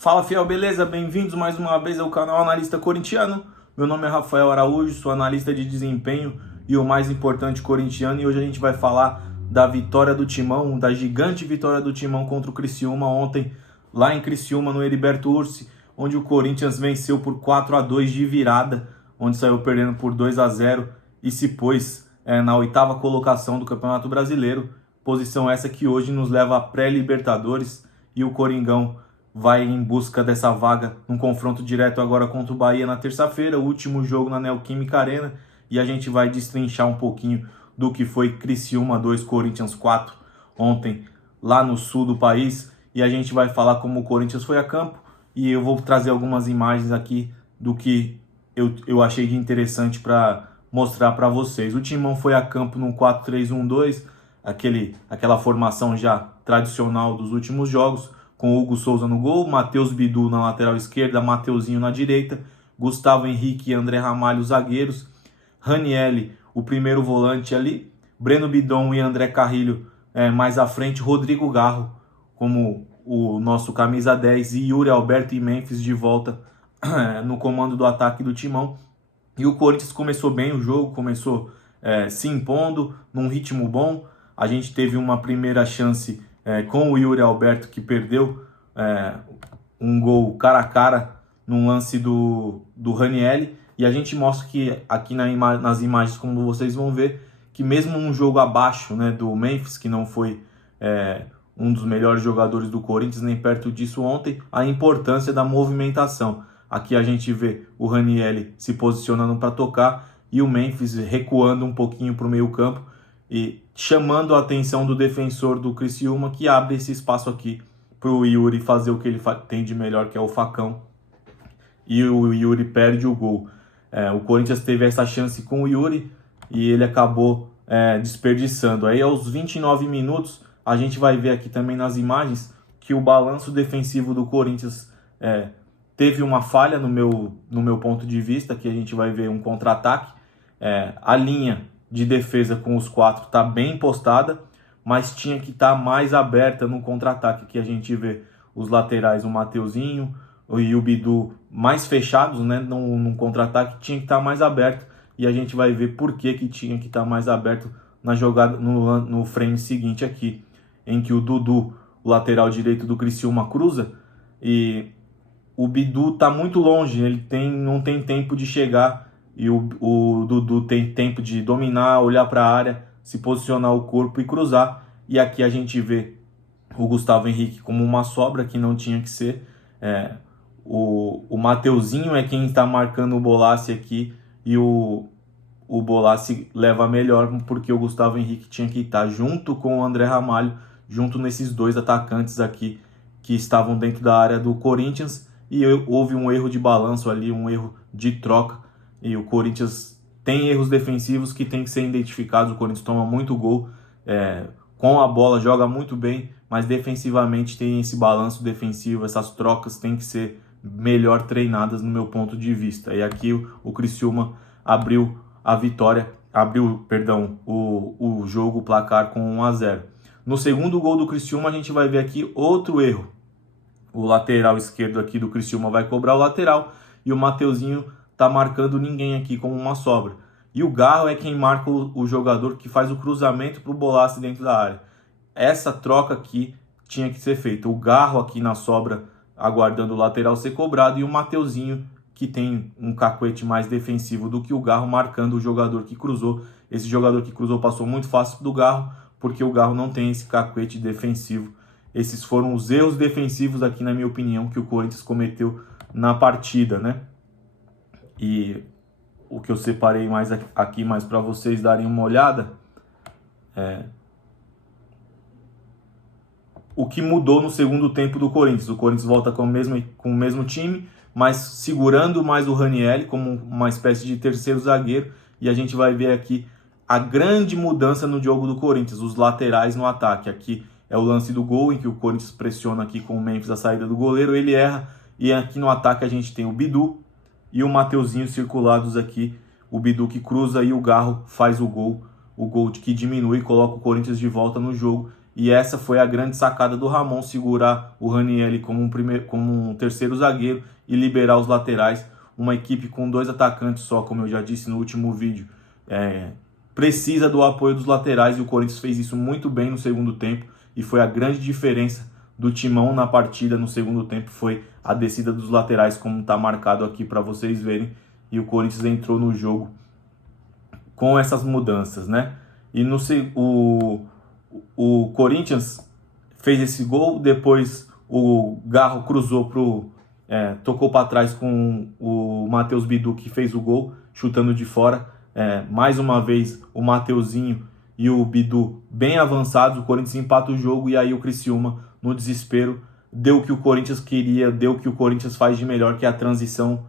Fala, fiel, beleza? Bem-vindos mais uma vez ao canal Analista Corintiano. Meu nome é Rafael Araújo, sou analista de desempenho e o mais importante corintiano. E hoje a gente vai falar da vitória do Timão, da gigante vitória do Timão contra o Criciúma ontem, lá em Criciúma, no Heriberto Ursi, onde o Corinthians venceu por 4-2 de virada, onde saiu perdendo por 2-0 e se pôs na oitava colocação do Campeonato Brasileiro. Posição essa que hoje nos leva a pré-Libertadores e o Coringão vai em busca dessa vaga num confronto direto agora contra o Bahia na terça-feira, o último jogo na Neoquímica Arena, e a gente vai destrinchar um pouquinho do que foi Criciúma 2, Corinthians 4 ontem lá no sul do país, e a gente vai falar como o Corinthians foi a campo, e eu vou trazer algumas imagens aqui do que eu achei de interessante para mostrar para vocês. O Timão foi a campo no 4-3-1-2, aquela formação já tradicional dos últimos jogos, com Hugo Souza no gol, Matheus Bidu na lateral esquerda, Mateuzinho na direita, Gustavo Henrique e André Ramalho zagueiros, Ranielli, o primeiro volante ali, Breno Bidon e André Carrilho mais à frente, Rodrigo Garro como o nosso camisa 10 e Yuri Alberto e Memphis de volta no comando do ataque do Timão. E o Corinthians começou bem o jogo, começou se impondo num ritmo bom. A gente teve uma primeira chance com o Yuri Alberto, que perdeu um gol cara a cara num lance do Ranielli, e a gente mostra que aqui nas imagens, como vocês vão ver, que mesmo um jogo abaixo, né, do Memphis, que não foi um dos melhores jogadores do Corinthians, nem perto disso ontem, a importância da movimentação. Aqui a gente vê o Ranielli se posicionando para tocar e o Memphis recuando um pouquinho para o meio campo, e chamando a atenção do defensor do Criciúma, que abre esse espaço aqui para o Yuri fazer o que ele tem de melhor, que é o facão, e o Yuri perde o gol. O Corinthians teve essa chance com o Yuri e ele acabou desperdiçando. Aí aos 29 minutos, a gente vai ver aqui também nas imagens que o balanço defensivo do Corinthians teve uma falha no meu ponto de vista, que a gente vai ver um contra-ataque. A linha de defesa com os quatro está bem postada, mas tinha que estar mais aberta no contra-ataque, que a gente vê os laterais, o Mateuzinho e o Bidu mais fechados, né, no contra-ataque, tinha que estar mais aberto, e a gente vai ver por que tinha que estar mais aberto na jogada, no frame seguinte aqui, em que o Dudu, o lateral direito do Criciúma, cruza, e o Bidu está muito longe, ele não tem tempo de chegar, e o Dudu tem tempo de dominar, olhar para a área, se posicionar o corpo e cruzar. E aqui a gente vê o Gustavo Henrique como uma sobra, que não tinha que ser. O Mateuzinho é quem está marcando o Bolassi aqui, e o Bolassi leva melhor, porque o Gustavo Henrique tinha que estar junto com o André Ramalho, junto nesses dois atacantes aqui que estavam dentro da área do Corinthians, e houve um erro de balanço ali, um erro de troca. E o Corinthians tem erros defensivos que tem que ser identificados. O Corinthians toma muito gol, com a bola joga muito bem, mas defensivamente tem esse balanço defensivo, essas trocas têm que ser melhor treinadas no meu ponto de vista. E aqui o Criciúma abriu o jogo, o placar com 1-0. No segundo gol do Criciúma a gente vai ver aqui outro erro. O lateral esquerdo aqui do Criciúma vai cobrar o lateral e o Mateuzinho tá marcando ninguém aqui como uma sobra. E o Garro é quem marca o jogador que faz o cruzamento para o Bolassi dentro da área. Essa troca aqui tinha que ser feita. O Garro aqui na sobra, aguardando o lateral ser cobrado, e o Mateuzinho, que tem um cacuete mais defensivo do que o Garro, marcando o jogador que cruzou. Esse jogador que cruzou passou muito fácil do Garro, porque o Garro não tem esse cacuete defensivo. Esses foram os erros defensivos aqui, na minha opinião, que o Corinthians cometeu na partida, né? E o que eu separei mais aqui mais para vocês darem uma olhada o que mudou no segundo tempo do Corinthians. O Corinthians volta com o mesmo time, mas segurando mais o Ranielli como uma espécie de terceiro zagueiro, e a gente vai ver aqui a grande mudança no jogo do Corinthians, os laterais no ataque. Aqui é o lance do gol, em que o Corinthians pressiona aqui com o Memphis a saída do goleiro, ele erra, e aqui no ataque a gente tem o Bidu e o Mateuzinho circulados aqui, o Bidu que cruza e o Garro faz o gol que diminui e coloca o Corinthians de volta no jogo. E essa foi a grande sacada do Ramon, segurar o Ranieri como um terceiro zagueiro e liberar os laterais. Uma equipe com 2 atacantes só, como eu já disse no último vídeo, precisa do apoio dos laterais, e o Corinthians fez isso muito bem no segundo tempo, e foi a grande diferença do Timão na partida no segundo tempo, foi a descida dos laterais, como está marcado aqui para vocês verem, e o Corinthians entrou no jogo com essas mudanças, né? E o Corinthians fez esse gol, depois o Garro cruzou tocou para trás com o Matheus Bidu, que fez o gol, chutando de fora. Mais uma vez o Mateuzinho e o Bidu bem avançados, o Corinthians empata o jogo, e aí o Criciúma, no desespero, deu o que o Corinthians queria, deu o que o Corinthians faz de melhor, que é a transição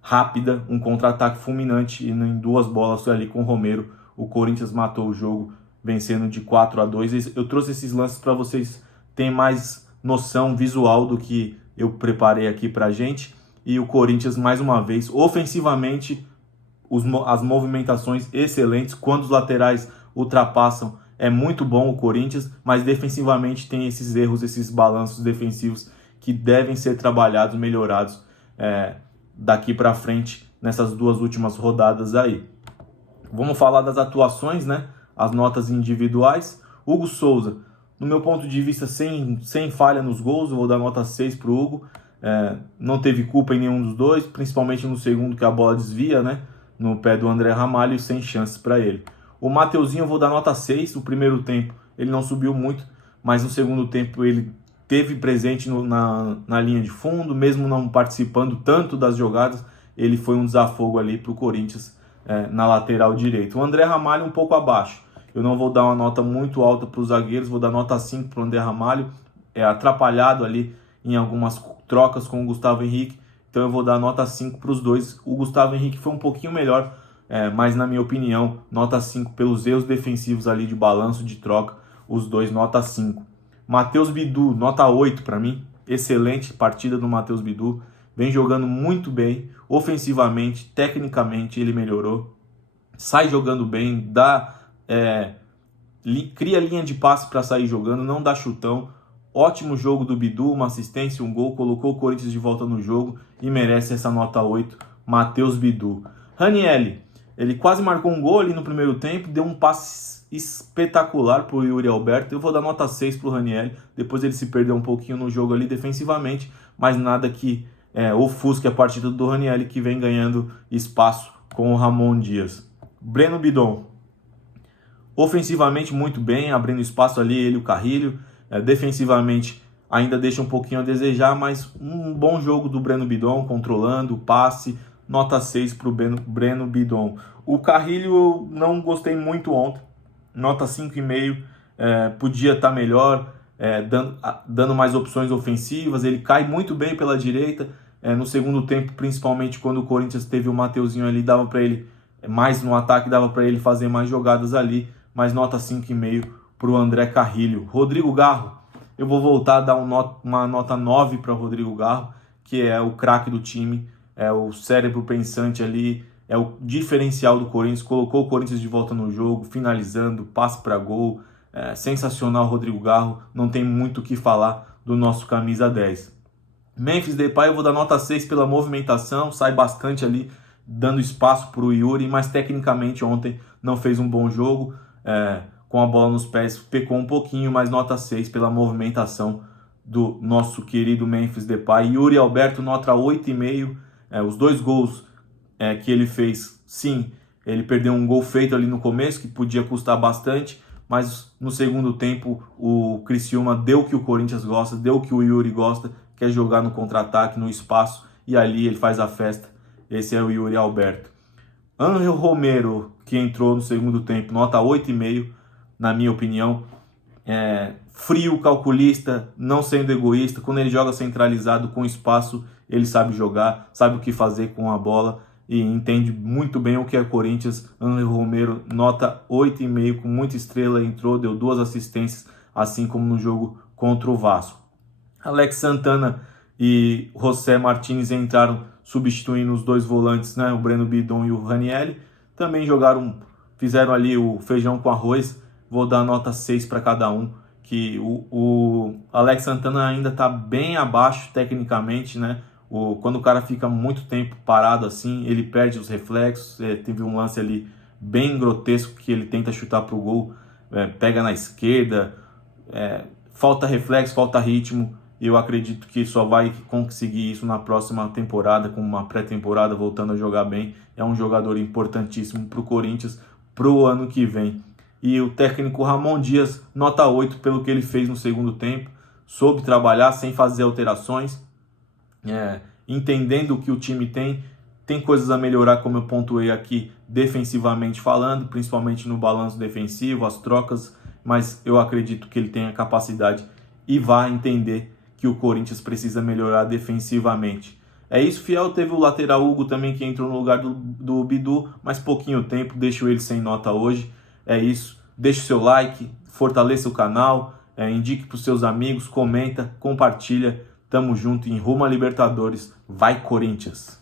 rápida, um contra-ataque fulminante, e em 2 bolas ali com o Romero, o Corinthians matou o jogo, vencendo de 4-2. Eu trouxe esses lances para vocês terem mais noção visual do que eu preparei aqui pra gente. E o Corinthians, mais uma vez, ofensivamente, as movimentações excelentes, quando os laterais ultrapassam, é muito bom o Corinthians, mas defensivamente tem esses erros, esses balanços defensivos que devem ser trabalhados, melhorados daqui para frente, nessas 2 últimas rodadas aí. Vamos falar das atuações, né? As notas individuais. Hugo Souza, no meu ponto de vista, sem falha nos gols, eu vou dar nota 6 para o Hugo. Não teve culpa em nenhum dos dois, principalmente no segundo, que a bola desvia, né, no pé do André Ramalho, sem chances para ele. O Mateuzinho eu vou dar nota 6. O primeiro tempo ele não subiu muito, mas no segundo tempo ele teve presente na linha de fundo, mesmo não participando tanto das jogadas, ele foi um desafogo ali para o Corinthians na lateral direita. O André Ramalho um pouco abaixo. Eu não vou dar uma nota muito alta para os zagueiros, vou dar nota 5 para o André Ramalho, atrapalhado ali em algumas trocas com o Gustavo Henrique, então eu vou dar nota 5 para os dois. O Gustavo Henrique foi um pouquinho melhor, mas na minha opinião, nota 5 pelos erros defensivos ali de balanço, de troca, os dois nota 5. Matheus Bidu, nota 8 para mim, excelente partida do Matheus Bidu, vem jogando muito bem, ofensivamente, tecnicamente ele melhorou, sai jogando bem, cria linha de passe para sair jogando, não dá chutão. Ótimo jogo do Bidu, uma assistência, um gol, colocou o Corinthians de volta no jogo e merece essa nota 8, Matheus Bidu. Ranieri, ele quase marcou um gol ali no primeiro tempo, deu um passe espetacular para o Yuri Alberto. Eu vou dar nota 6 para o Ranieri, depois ele se perdeu um pouquinho no jogo ali defensivamente, mas nada que ofusque a partida do Ranieri, que vem ganhando espaço com o Ramon Dias. Breno Bidon, ofensivamente muito bem, abrindo espaço ali, ele e o Carrilho. Defensivamente ainda deixa um pouquinho a desejar, mas um bom jogo do Breno Bidon, controlando o passe, nota 6 para o Breno Bidon. O Carrilho eu não gostei muito ontem, nota 5,5, podia estar melhor, dando mais opções ofensivas. Ele cai muito bem pela direita, no segundo tempo, principalmente quando o Corinthians teve o Mateuzinho ali, dava para ele, mais no ataque, dava para ele fazer mais jogadas ali, mas nota 5,5 para o André Carrilho. Rodrigo Garro, eu vou voltar a dar uma nota 9 para o Rodrigo Garro, que é o craque do time, é o cérebro pensante ali, é o diferencial do Corinthians, colocou o Corinthians de volta no jogo, finalizando, passe para gol, sensacional Rodrigo Garro, não tem muito o que falar do nosso camisa 10. Memphis Depay eu vou dar nota 6 pela movimentação, sai bastante ali, dando espaço para o Yuri, mas tecnicamente ontem não fez um bom jogo, com a bola nos pés, pecou um pouquinho, mas nota 6 pela movimentação do nosso querido Memphis Depay. Yuri Alberto, nota 8,5. Os 2 gols que ele fez, sim, ele perdeu um gol feito ali no começo, que podia custar bastante, mas no segundo tempo o Criciúma deu o que o Corinthians gosta, deu o que o Yuri gosta, que é jogar no contra-ataque, no espaço, e ali ele faz a festa. Esse é o Yuri Alberto. Ángel Romero, que entrou no segundo tempo, nota 8,5, na minha opinião. Frio, calculista, não sendo egoísta. Quando ele joga centralizado com espaço, ele sabe jogar, sabe o que fazer com a bola e entende muito bem o que é Corinthians. Ángel Romero, nota 8,5, com muita estrela, entrou, deu 2 assistências, assim como no jogo contra o Vasco. Alex Santana e José Martínez entraram substituindo os 2 volantes, né, o Breno Bidon e o Ranieri. Também fizeram ali o feijão com arroz. Vou dar nota 6 para cada um. que o Alex Santana ainda está bem abaixo tecnicamente, né? Quando o cara fica muito tempo parado assim, ele perde os reflexos. Teve um lance ali bem grotesco que ele tenta chutar pro gol, pega na esquerda, falta reflexo, falta ritmo. Eu acredito que só vai conseguir isso na próxima temporada, com uma pré-temporada, voltando a jogar bem. É um jogador importantíssimo para o Corinthians pro ano que vem. E o técnico Ramon Dias, nota 8 pelo que ele fez no segundo tempo, soube trabalhar sem fazer alterações, entendendo o que o time tem coisas a melhorar, como eu pontuei aqui, defensivamente falando, principalmente no balanço defensivo, as trocas, mas eu acredito que ele tem a capacidade e vai entender que o Corinthians precisa melhorar defensivamente. É isso, Fiel. Teve o lateral Hugo também, que entrou no lugar do Bidu, mas pouquinho tempo, deixo ele sem nota hoje. É isso, deixe o seu like, fortaleça o canal, indique para os seus amigos, comenta, compartilha. Tamo junto em rumo a Libertadores. Vai, Corinthians!